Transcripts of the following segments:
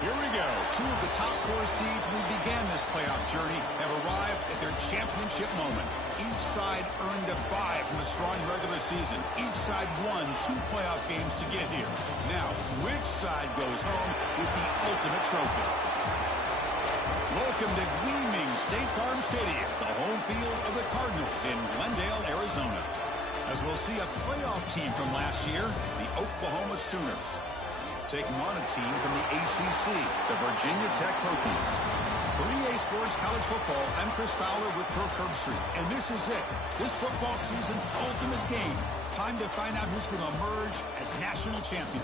Here we go. Two of the top four seeds who began this playoff journey have arrived at their championship moment. Each side earned a bye from a strong regular season. Each side won 2 playoff games to get here. Now, which side goes home with the ultimate trophy? Welcome to gleaming State Farm Stadium, the home field of the Cardinals in Glendale, Arizona. As we'll see a playoff team from last year, the Oklahoma Sooners, taking on a team from the ACC, the Virginia Tech Hokies. For EA Sports College Football, I'm Chris Fowler with Kirk Herbstreit, and this is it. This football season's ultimate game. Time to find out who's going to emerge as national champion.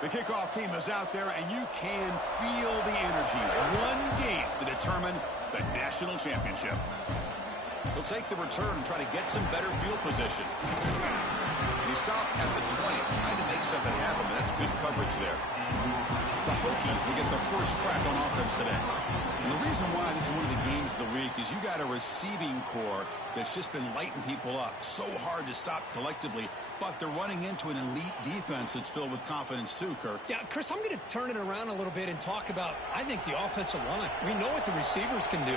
The kickoff team is out there, and you can feel the energy. One game to determine the national championship. He'll take the return and try to get some better field position. He stopped at the 20, trying to make something happen, but that's good coverage there. The Hokies will get the first crack on offense today. And the reason why this is one of the games of the week is you got a receiving core that's just been lighting people up. So hard to stop collectively, but they're running into an elite defense that's filled with confidence too, Kirk. Yeah, Chris, I'm going to turn it around a little bit and talk about, I think, the offensive line. We know what the receivers can do.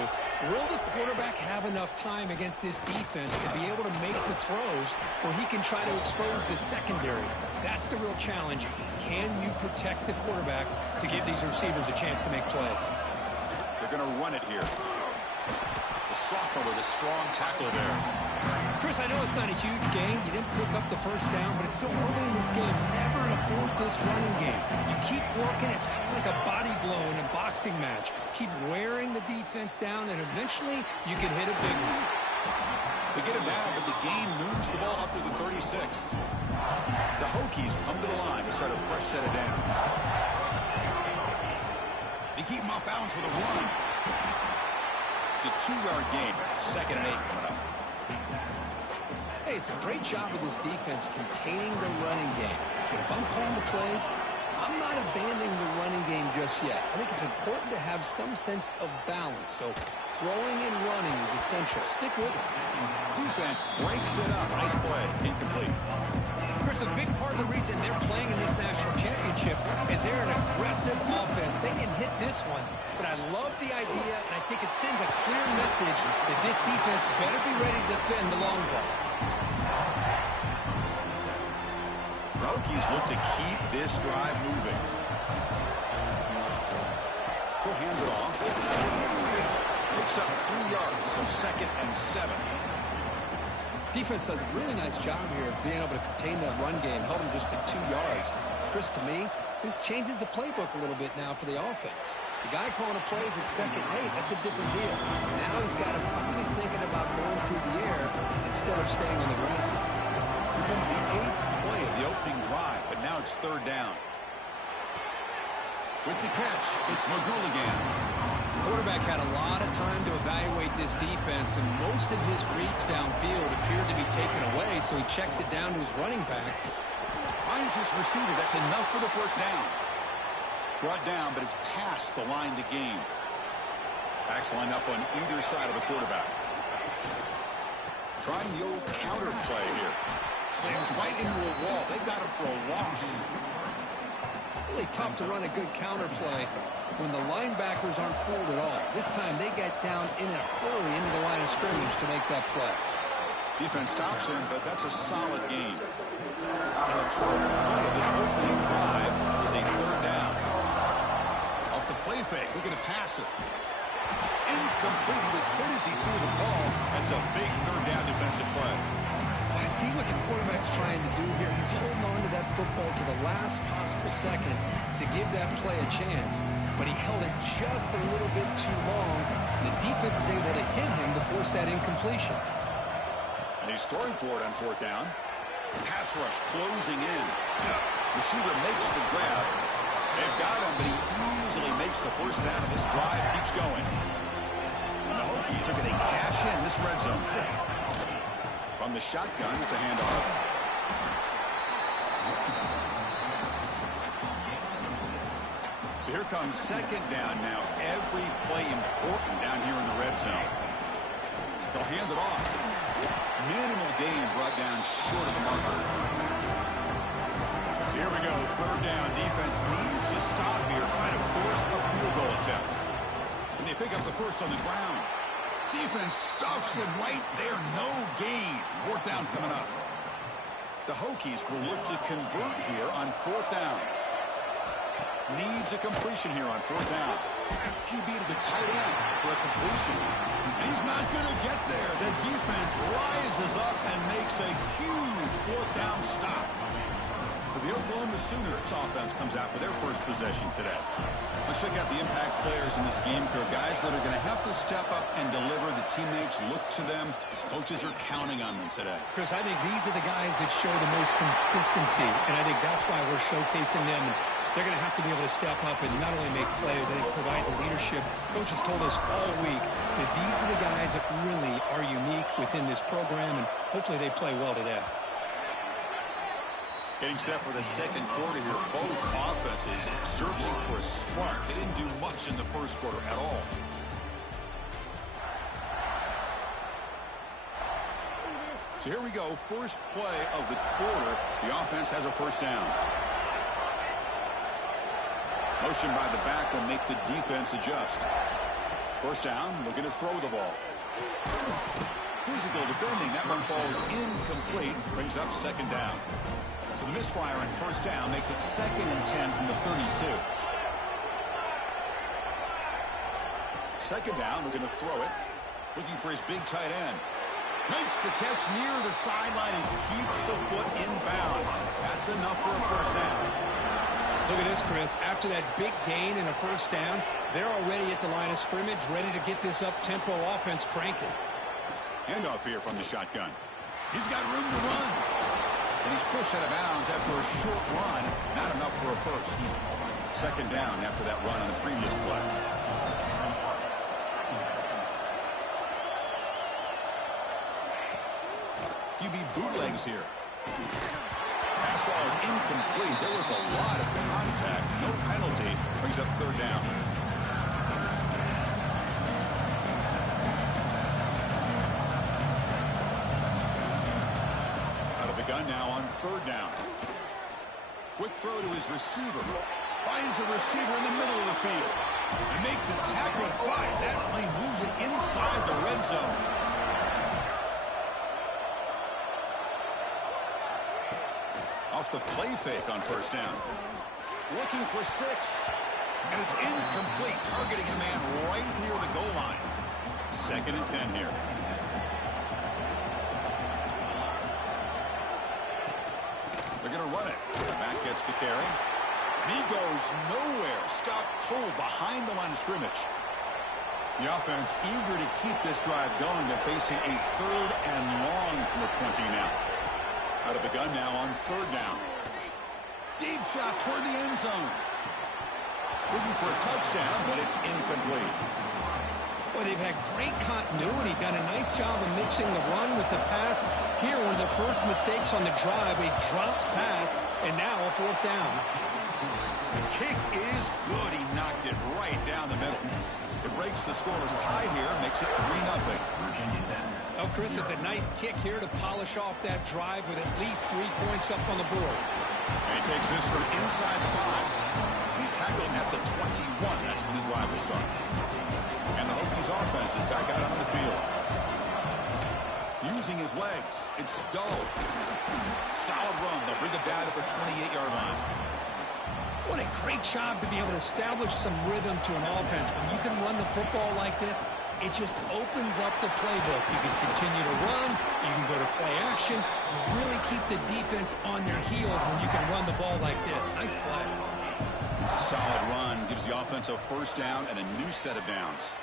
Will the quarterback have enough time against this defense to be able to make the throws where he can try to expose the secondary? That's the real challenge. Can you protect the quarterback to give these receivers a chance to make plays? They're going to run it here. The sophomore with a strong tackle there. Chris, I know it's not a huge game. You didn't pick up the first down, but it's still early in this game. Never abort this running game. You keep working. It's kind of like a body blow in a boxing match. Keep wearing the defense down, and eventually you can hit a big one. They get it down, but the gain moves the ball up to the 36. The Hokies come to the line to start a fresh set of downs. They keep him off balance with a run. It's a 2-yard gain. 2nd and 8 coming up. Hey, it's a great job of this defense containing the running game. But if I'm calling the plays, I'm not abandoning the running game just yet. I think it's important to have some sense of balance. So throwing and running is essential. Stick with it. Defense breaks it up. Nice play. Incomplete. Chris, a big part of the reason they're playing in this national championship is they're an aggressive offense. They didn't hit this one, but I love the idea, and I think it sends a clear message that this defense better be ready to defend the long ball. Hokies look to keep this drive moving. He'll hand it off. Picks up 3 yards, so 2nd and 7. Defense does a really nice job here of being able to contain that run game, held him just to 2 yards. Chris, to me, this changes the playbook a little bit now for the offense. The guy calling the plays at 2nd and 8, that's a different deal. Now he's got him probably thinking about going through the air instead of staying on the ground. Here comes the 8th play of the opening drive, but now it's 3rd down. With the catch, it's McGool again. The quarterback had a lot of time to evaluate this defense, and most of his reads downfield appeared to be taken away, so he checks it down to his running back. Finds his receiver. That's enough for the first down. Brought down, but it's past the line to gain. Backs line up on either side of the quarterback. Trying the old counter play here. Slams right into a wall. They got him for a loss. Really tough to run a good counter play when the linebackers aren't fooled at all. This time they get down in a hurry into the line of scrimmage to make that play. Defense stops him, but that's a solid gain. And the 12th play of this opening drive is a 3rd down. Off the play fake, looking to pass it. Incomplete. He was hit as he threw the ball. That's a big 3rd down defensive play. I see what the quarterback's trying to do here. He's holding on to that football to the last possible second to give that play a chance, but he held it just a little bit too long. The defense is able to hit him to force that incompletion. And he's throwing for it on 4th down. Pass rush closing in. Receiver makes the grab. They've got him, but he easily makes the first down, and this drive keeps going. And the Hokies are going to cash in this red zone trip. From the shotgun, it's a handoff. So here comes second down now. Every play important down here in the red zone. They'll hand it off. Minimal gain brought down short of the marker. So here we go. Third down. Defense needs a stop here. Trying to force a field goal attempt. And they pick up the first on the ground. Defense stuffs it right there. No gain. Fourth down coming up. The Hokies will look to convert here on fourth down. Needs a completion here on fourth down. QB to the tight end for a completion. And he's not going to get there. The defense rises up and makes a huge fourth down stop. So the Oklahoma Sooners offense comes out for their first possession today. Let's check out the impact players in this game, crew. Guys that are going to have to step up and deliver. The teammates look to them. Coaches are counting on them today. Chris, I think these are the guys that show the most consistency, and I think that's why we're showcasing them. They're going to have to be able to step up and not only make plays, I think provide the leadership. Coach has told us all week that these are the guys that really are unique within this program, and hopefully they play well today. Getting set for the second quarter here. Both offenses searching for a spark. They didn't do much in the first quarter at all. So here we go. First play of the quarter. The offense has a first down. Motion by the back will make the defense adjust. First down, looking to throw the ball. Physical defending. That one falls incomplete. Brings up second down. So the misfire on first down makes it 2nd and 10 from the 32. Second down, we're going to throw it. Looking for his big tight end. Makes the catch near the sideline and keeps the foot in bounds. That's enough for a first down. Look at this, Chris. After that big gain and a first down, they're already at the line of scrimmage, ready to get this up-tempo offense cranking. Handoff here from the shotgun. He's got room to run. And he's pushed out of bounds after a short run. Not enough for a first. Second down after that run on the previous play. QB bootlegs here. Pass ball is incomplete. There was a lot of contact. No penalty. Brings up third down. Gun now on third down. Quick throw to his receiver. Finds a receiver in the middle of the field. And make the tackle. Why? That play moves it inside the red zone. Off the play fake on first down. Looking for 6. And it's incomplete. Targeting a man right near the goal line. 2nd and 10 here. They're going to run it. Back gets the carry. And he goes nowhere. Stop full behind the line of scrimmage. The offense eager to keep this drive going. They're facing a 3rd and long from the 20 now. Out of the gun now on third down. Deep shot toward the end zone. Looking for a touchdown, but it's incomplete. Well, they've had great continuity, done a nice job of mixing the run with the pass. Here, one of the first mistakes on the drive, a dropped pass, and now a fourth down. The kick is good. He knocked it right down the middle. It breaks the scoreless tie here, makes it 3-0. Oh, Chris, it's a nice kick here to polish off that drive with at least 3 points up on the board. And he takes this from inside the 5. He's tackled at the 21. That's when the drive will start. And the Hokies offense is back out on the field. Using his legs. It's Stowe. Solid run. They'll bring it down at the 28-yard line. What a great job to be able to establish some rhythm to an offense. When you can run the football like this, it just opens up the playbook. You can continue to run. You can go to play action. You really keep the defense on their heels when you can run the ball like this. Nice play. It's a solid run. Gives the offense a first down and a new set of downs.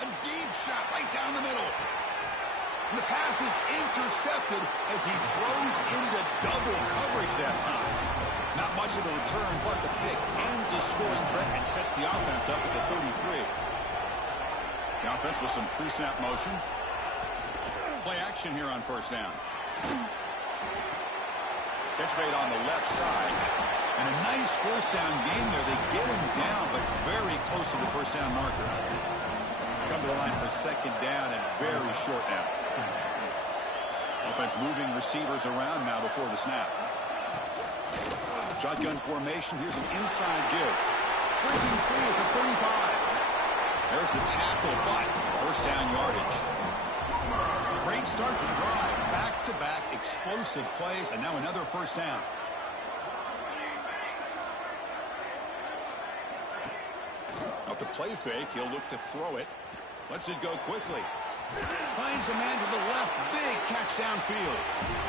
A deep shot right down the middle. And the pass is intercepted as he throws into double coverage that time. Not much of a return, but the pick ends the scoring threat and sets the offense up at the 33. The offense with some pre-snap motion. Play action here on first down. Catch made on the left side. And a nice first down gain there. They get him down, but very close to the first down marker. Come to the line for second down and very short now. Offense moving receivers around now before the snap. Shotgun formation. Here's an inside give. Breaking free at the 35. There's the tackle, but first down yardage. Great start to the drive. Back-to-back explosive plays, and now another first down. Off the play fake, he'll look to throw it. Lets it go quickly. Finds a man to the left. Big catch downfield.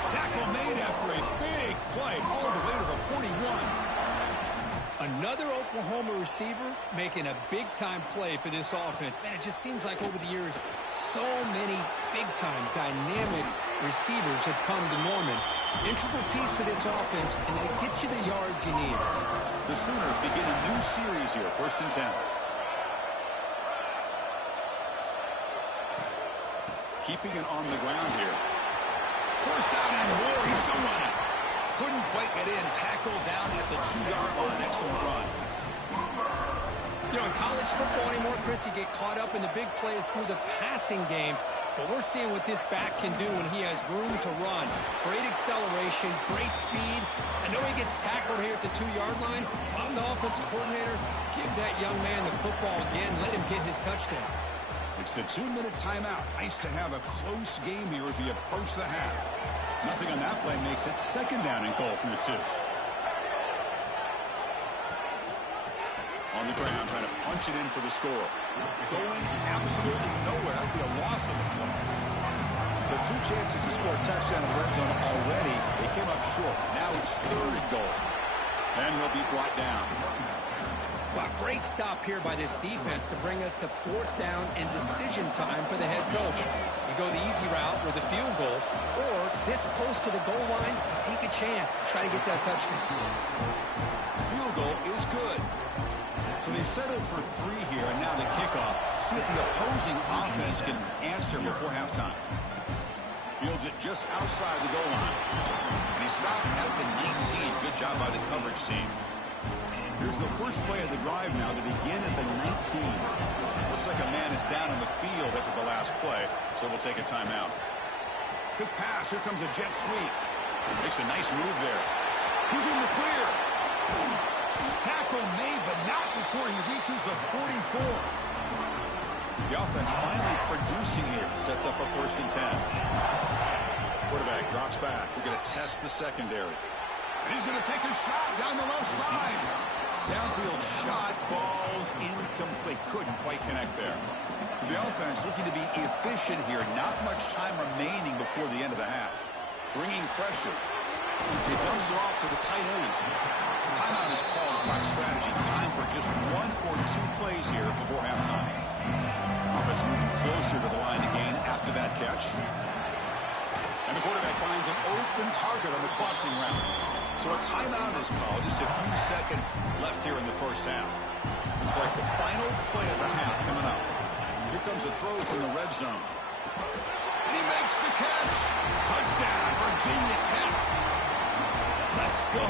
Tackle made after a big play all the way to the 41. Another Oklahoma receiver making a big-time play for this offense. Man, it just seems like over the years, so many big-time, dynamic receivers have come to Norman. Integral piece of this offense, and they get you the yards you need. The Sooners begin a new series here, 1st and 10. Keeping it on the ground here. First down and more. He's still running. Couldn't quite get in. Tackled down at the 2-yard line. Excellent run. You know, in college football anymore, Chris, you get caught up in the big plays through the passing game. But we're seeing what this back can do when he has room to run. Great acceleration, great speed. I know he gets tackled here at the 2-yard line. I'm the offensive coordinator. Give that young man the football again. Let him get his touchdown. It's the 2-minute timeout. Nice to have a close game here as we approach the half. Nothing on that play makes it second down and goal from the 2. On the ground, trying to punch it in for the score. Going absolutely nowhere. That would be a loss of the play. So 2 chances to score a touchdown in the red zone already. They came up short. Now it's 3rd and goal. And he'll be brought down. Wow, great stop here by this defense to bring us to 4th down and decision time for the head coach. You go the easy route with a field goal, or this close to the goal line, you take a chance to try to get that touchdown. Field goal is good. So they settled for 3 here, and now the kickoff. See if the opposing offense can answer before halftime. Fields it just outside the goal line. And he stopped at the 19. Good job by the coverage team. Here's the first play of the drive now to begin at the 19. Looks like a man is down on the field after the last play, so we'll take a timeout. Quick pass. Here comes a jet sweep. Makes a nice move there. He's in the clear. Tackle made, but not before he reaches the 44. The offense finally producing here. Sets up a 1st and 10. Quarterback drops back. We're going to test the secondary. And he's going to take a shot down the left side. Downfield shot falls incomplete. Couldn't quite connect there. So the offense looking to be efficient here. Not much time remaining before the end of the half. Bringing pressure. He dumps it off to the tight end. Timeout is called. Clock strategy. Time for just 1 or 2 plays here before halftime. Offense moving closer to the line again after that catch. And the quarterback finds an open target on the crossing route. So a timeout is called. Just a few seconds left here in the first half. Looks like the final play of the half coming up. Here comes a throw from the red zone. And he makes the catch. Touchdown, Virginia Tech. Let's go.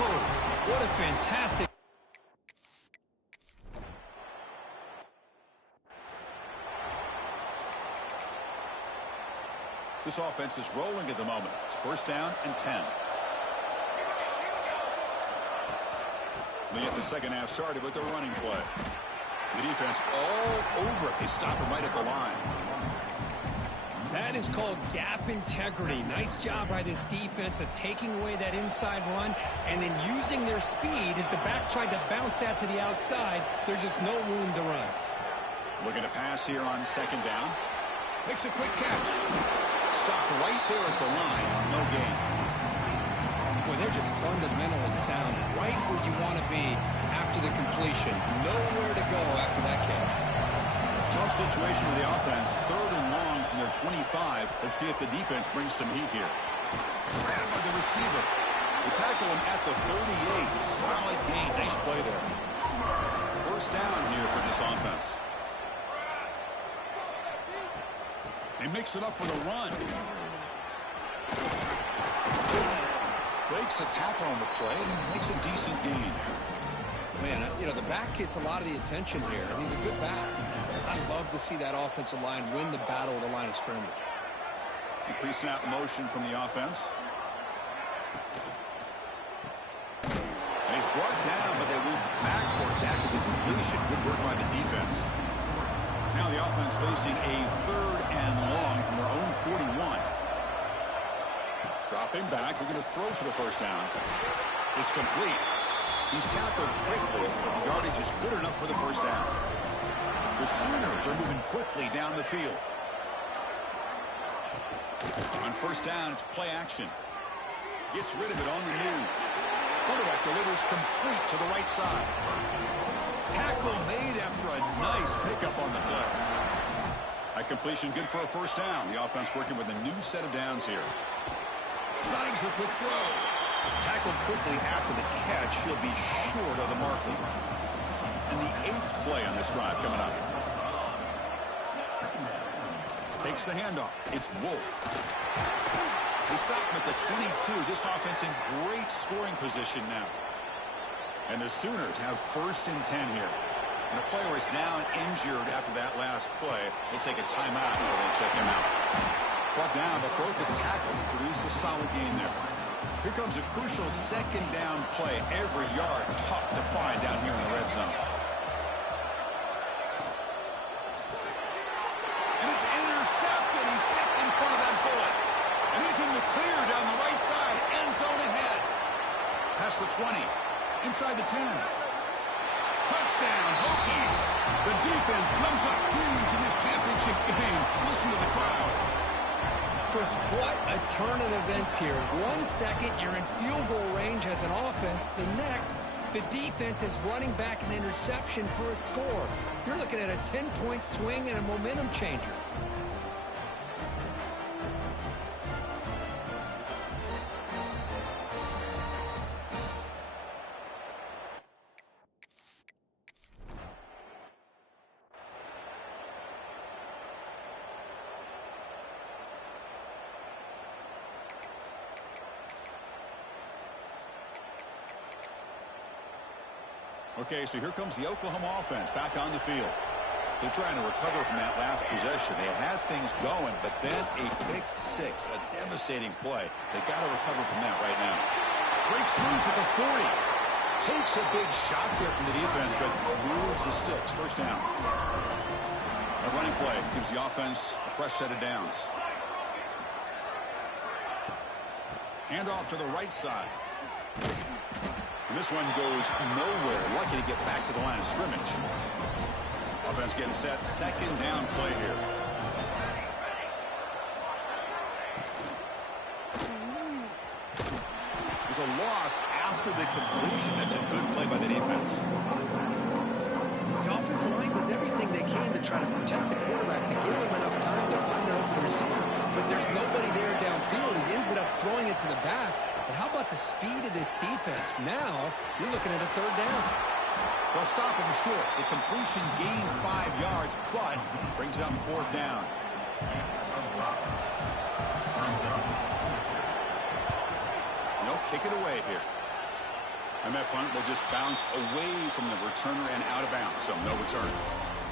What a fantastic. This offense is rolling at the moment. It's 1st down and 10. They get the second half started with the running play. The defense all over it. They stop him right at the line. That is called gap integrity. Nice job by this defense of taking away that inside run and then using their speed as the back tried to bounce that to the outside. There's just no room to run. Looking to pass here on 2nd down. Makes a quick catch. Stopped right there at the line. No gain. Boy, they're just fundamentally sound. Right where you want to be after the completion. Nowhere to go after that catch. Tough situation with the offense. 3rd and long from their 25. Let's see if the defense brings some heat here. Grabbed by the receiver. They tackle him at the 38. Solid gain. Nice play there. 1st down here for this offense. They mix it up with a run. breaks a tackle on the play and makes a decent gain. Man, you know, the back gets a lot of the attention here, and he's a good back. I'd love to see that offensive line win the battle at the line of scrimmage. A pre-snap motion from the offense. And he's brought down, but they went backwards after the completion. Good work by the defense. Now the offense facing a 3rd and long from their own 41. Dropping back, they're going to throw for the first down. It's complete. He's tackled quickly, but the yardage is good enough for the first down. The Sooners are moving quickly down the field. On first down, it's play action. Gets rid of it on the move. Quarterback delivers complete to the right side. Tackle made after a nice pickup on the play. That completion good for a first down. The offense working with a new set of downs here. Suggs with quick throw. Tackled quickly after the catch. He'll be short of the marker. And the 8th play on this drive coming up. Takes the handoff. It's Wolf. They stop him at the 22. This offense in great scoring position now. And the Sooners have 1st and 10 here. And the player is down injured after that last play. They'll take a timeout while they check him out. Brought down, but broke the tackle to produce a solid gain there. Here comes a crucial 2nd down play. Every yard tough to find down here in the red zone. And it's intercepted. He's stepped in front of that bullet. And he's in the clear down the right side. End zone ahead. Past the 20. Inside the 10. Touchdown, Hokies. The defense comes up huge in this championship game. Listen to the crowd. Chris, what a turn of events here. 1 second, you're in field goal range as an offense. The next, the defense is running back an interception for a score. You're looking at a 10-point swing and a momentum changer. Okay, so here comes the Oklahoma offense back on the field. They're trying to recover from that last possession. They had things going, but then a pick 6, a devastating play. They got to recover from that right now. Breaks loose at the 40. Takes a big shot there from the defense, but moves the sticks. First down. A running play gives the offense a fresh set of downs. Hand off to the right side. And this one goes nowhere. Lucky to get back to the line of scrimmage. Offense getting set. 2nd down play here. There's a loss after the completion. That's a good play by the defense. The offensive line does everything they can to try to protect the quarterback, to give him enough time to find an open receiver. But there's nobody there downfield. He ends up throwing it to the back. But how about the speed of this defense? Now, you're looking at a 3rd down. They'll stop him short. The completion gained 5 yards, but brings up 4th down. They'll kick it away here. And that punt will just bounce away from the returner and out of bounds, so no return.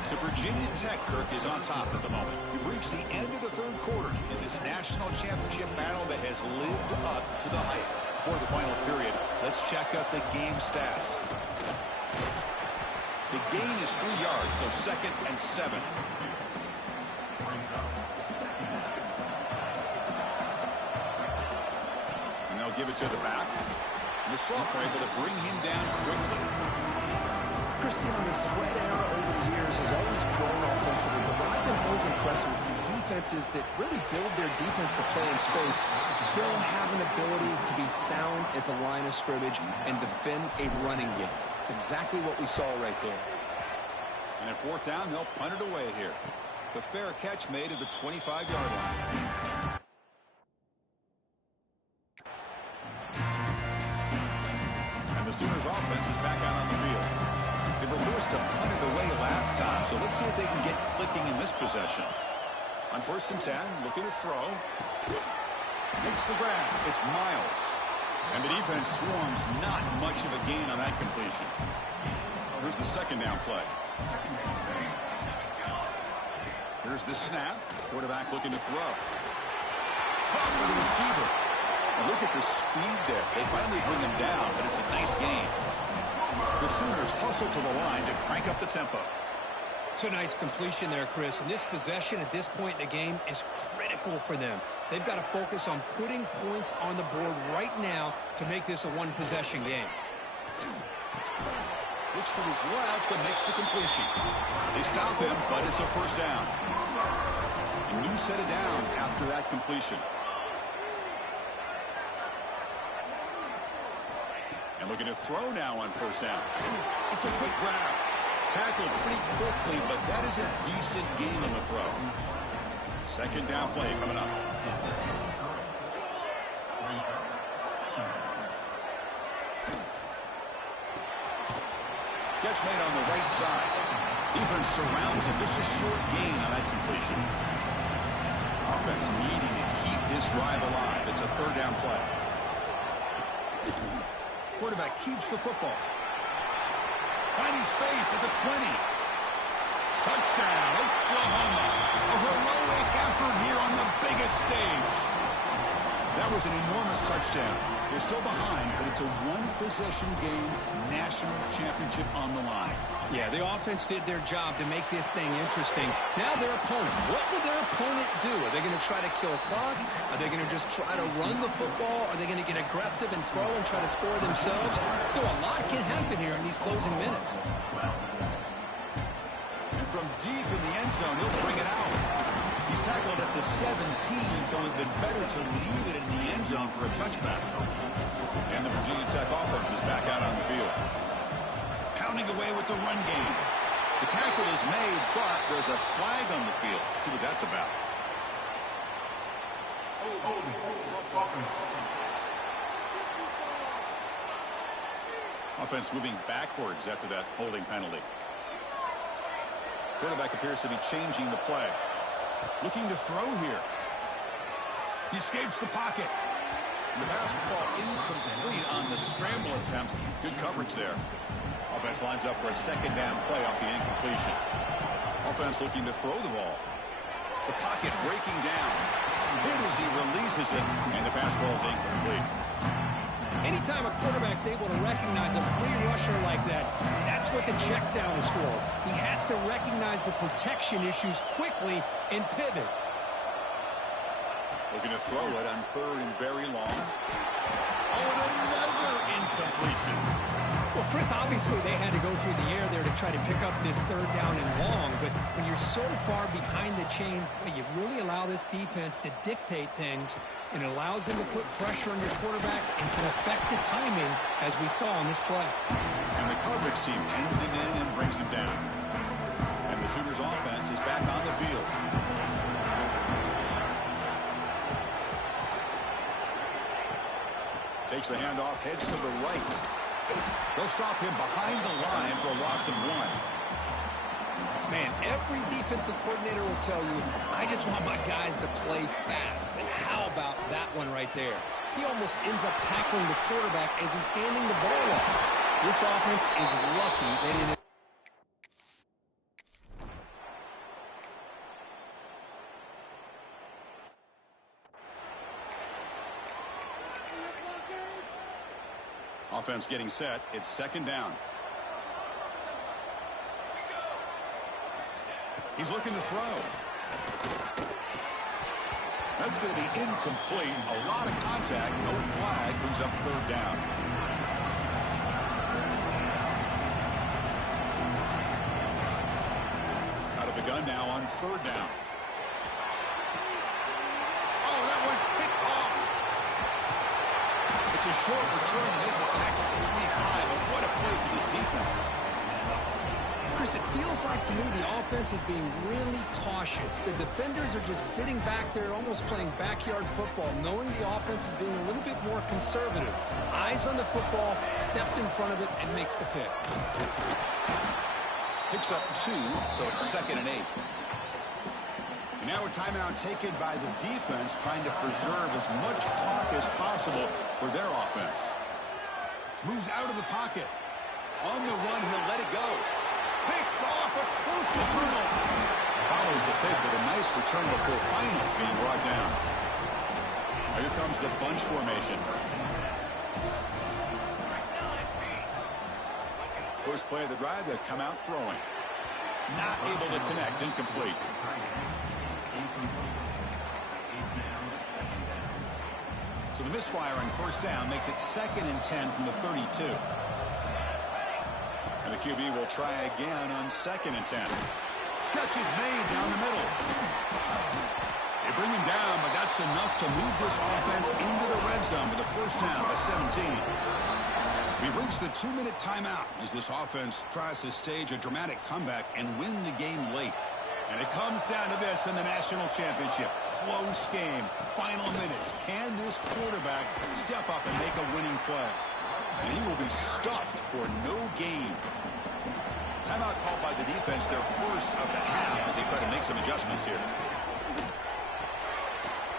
So Virginia Tech, Kirk, is on top at the moment. We've reached the end of the 3rd quarter in this national championship battle that has lived up to the hype. Before the final period, let's check out the game stats. The gain is 3 yards, so 2nd and 7. And they'll give it to the back. And the Salk are able to bring him down quickly. Christian, the spread era over the years has always grown offensively, but what I've been always impressed with defenses that really build their defense to play in space still have an ability to be sound at the line of scrimmage and defend a running game. It's exactly what we saw right there. And at 4th down, they'll punt it away here. The fair catch made at the 25-yard line. And the Sooners offense is back out on the field. They were forced to punt it away last time, so let's see if they can get clicking in this possession. On 1st and 10, looking to throw. Makes the grab. It's Miles. And the The defense swarms, not much of a gain on that completion. Here's the second down play. Here's the snap. Quarterback looking to throw. Caught by the receiver. And look at the speed there. They finally bring him down, but it's a nice gain. The Sooners hustle to the line to crank up the tempo. It's a nice completion there, Chris. And this possession at this point in the game is critical for them. They've got to focus on putting points on the board right now to make this a one-possession game. Looks to his left and makes the completion. They stop him, but it's a first down. A new set of downs after that completion. And looking to throw now on first down. It's a quick grab. Tackled pretty quickly, but that is a decent gain on the throw. Second down play coming up. Catch made on the right side. Defense surrounds him. Just a short gain on that completion. Offense needing to keep this drive alive. It's a third down play. Quarterback keeps the football. Finding space at the 20. Touchdown, Oklahoma. A heroic effort here on the biggest stage. That was an enormous touchdown. They're still behind, but it's a one-possession game, national championship on the line. Yeah, the offense did their job to make this thing interesting. Now their opponent. What will their opponent do? Are they going to try to kill clock? Are they going to just try to run the football? Are they going to get aggressive and throw and try to score themselves? Still, a lot can happen here in these closing minutes. And from deep in the end zone, he'll bring it out. He's tackled at the 17, so it would have been better to leave it in the end zone for a touchback. And the Virginia Tech offense is back out on the field. Pounding away with the run game. The tackle is made, but there's a flag on the field. Let's see what that's about. Offense moving backwards after that holding penalty. Quarterback appears to be changing the play. Looking to throw here. He escapes the pocket. The pass will fall incomplete on the scramble attempt. Good coverage there. Offense lines up for a second down play off the incompletion. Offense looking to throw the ball. The pocket breaking down. Hit as he releases it, and the pass ball is incomplete. Anytime a quarterback's able to recognize a free rusher like that, that's what the check down is for. He has to recognize the protection issues quickly and pivot. Looking to throw it on third and very long. Oh, and another incompletion. Well, Chris, obviously they had to go through the air there to try to pick up this third down and long, but when you're so far behind the chains, boy, you really allow this defense to dictate things, and it allows them to put pressure on your quarterback and can affect the timing, as we saw on this play. And the coverage team pins him in and brings him down. And the Sooners offense is back on the field. Takes the handoff, heads to the right. They'll stop him behind the line for a loss of 1. Man, every defensive coordinator will tell you, I just want my guys to play fast. And how about that one right there? He almost ends up tackling the quarterback as he's handing the ball off. This offense is lucky they didn't. Offense getting set. It's second down. He's looking to throw. That's going to be incomplete. A lot of contact. No flag. Brings up third down. Out of the gun now on third down. Oh, that one's picked off. It's a short return to make the tackle at the 25, but what a play for this defense. Chris, it feels like to me the offense is being really cautious. The defenders are just sitting back there almost playing backyard football, knowing the offense is being a little bit more conservative. Eyes on the football, stepped in front of it, and makes the pick. Picks up 2, so it's second and 8. And now a timeout taken by the defense, trying to preserve as much clock as possible for their offense. Moves out of the pocket. On the run, he'll let it go. Picked off, a crucial turnover. Follows the pick with a nice return before finally being brought down. Here comes the bunch formation. First play of the drive, they come out throwing. Not able to connect, incomplete. So the misfire on first down makes it 2nd and 10 from the 32. And the QB will try again on 2nd and 10. Catch is made down the middle. They bring him down, but that's enough to move this offense into the red zone with a first down by 17. We've reached the 2-minute timeout as this offense tries to stage a dramatic comeback and win the game late. And it comes down to this in the national championship. Close game. Final minutes. Can this quarterback step up and make a winning play? And he will be stuffed for no gain. Timeout called by the defense, their first of the half as they try to make some adjustments here.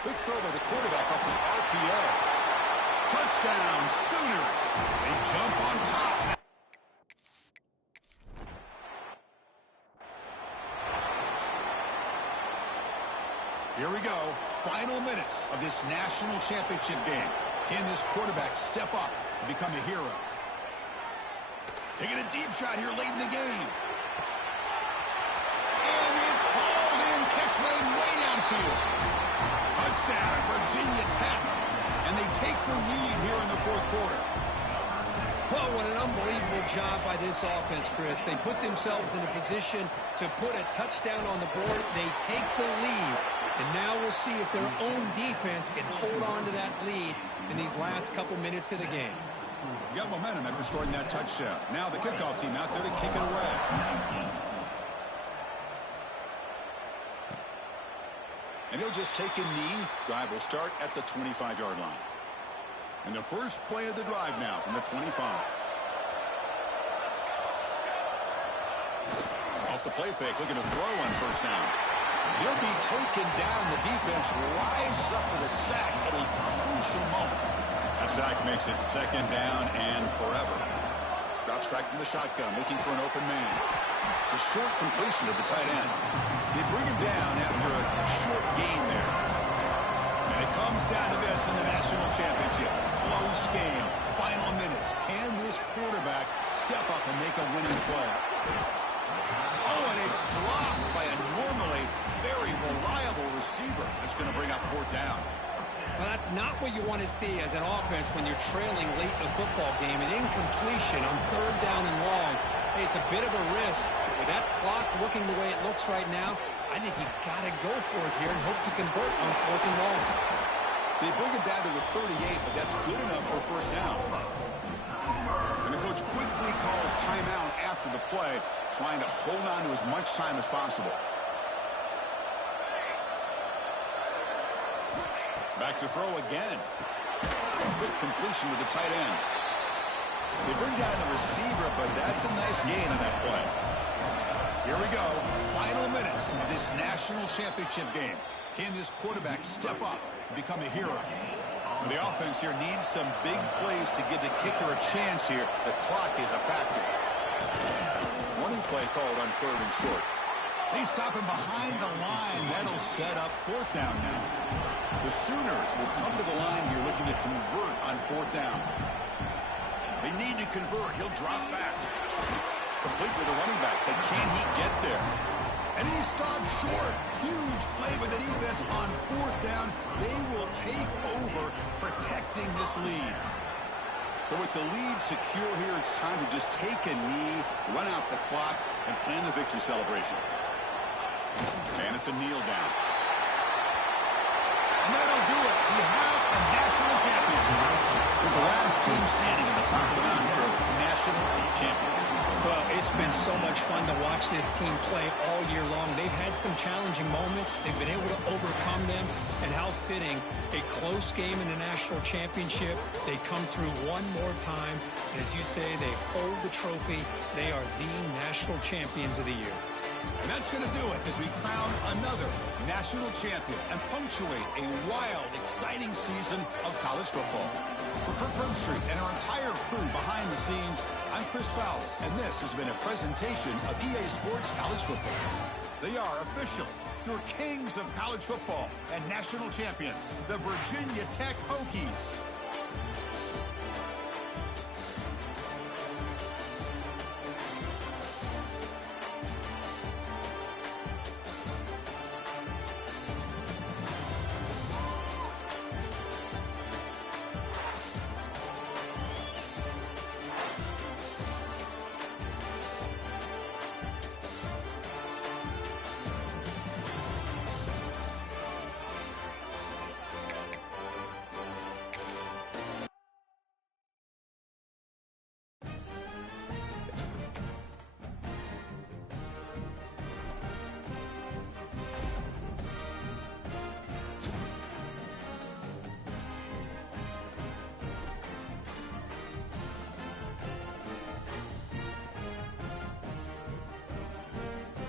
Quick throw by the quarterback off the RPO. Touchdown, Sooners. They jump on top. Here we go. Final minutes of this national championship game. Can this quarterback step up and become a hero? Taking a deep shot here late in the game. And it's hauled in. Catch made way downfield. Touchdown, Virginia Tech. And they take the lead here in the fourth quarter. Well, what an unbelievable job by this offense, Chris. They put themselves in a position to put a touchdown on the board. They take the lead. And now we'll see if their own defense can hold on to that lead in these last couple minutes of the game. Got momentum after scoring that touchdown. Now the kickoff team out there to kick it away. And he'll just take a knee. Drive will start at the 25-yard line. And the first play of the drive now from the 25. Off the play fake, looking to throw on first down. He'll be taken down. The defense rises up with a sack at a crucial moment. That sack makes it 2nd down and forever. Drops back from the shotgun, looking for an open man. The short completion of the tight end. They bring him down after a short gain there. And it comes down to this in the national championship. Close game. Final minutes. Can this quarterback step up and make a winning play? Oh, and it's dropped by a normally very reliable receiver. That's going to bring up 4th down. Well, that's not what you want to see as an offense when you're trailing late in the football game. An incompletion on 3rd down and long. Hey, it's a bit of a risk. With that clock looking the way it looks right now, I think you got to go for it here and hope to convert on 4th and long. They bring it down to the 38, but that's good enough for first down. And the coach quickly calls timeout after the play, trying to hold on to as much time as possible. Back to throw again. Quick completion to the tight end. They bring down the receiver, but that's a nice gain on that play. Here we go. Final minutes of this national championship game. Can this quarterback step up and become a hero? Well, the offense here needs some big plays to give the kicker a chance here. The clock is a factor. Running play called on 3rd and short. They stop him behind the line. That'll set up 4th down now. The Sooners will come to the line here looking to convert on 4th down. They need to convert. He'll drop back. Complete with the running back, but can he get there? And he stops short. Huge play by the defense on 4th down. They will take over protecting this lead. So with the lead secure here, it's time to just take a knee, run out the clock, and plan the victory celebration. And it's a kneel down. And that'll do it. We have a national champion. With the last team standing at the top of the mountain here, national champions. Well, it's been so much fun to watch this team play all year long. They've had some challenging moments. They've been able to overcome them. And how fitting, a close game in the national championship. They come through one more time. And as you say, they hold the trophy. They are the national champions of the year. And that's going to do it as we crown another national champion and punctuate a wild, exciting season of college football. For Kirk Herbstreit and our entire crew behind the scenes, I'm Chris Fowler, and this has been a presentation of EA Sports College Football. They are official, your kings of college football and national champions, the Virginia Tech Hokies.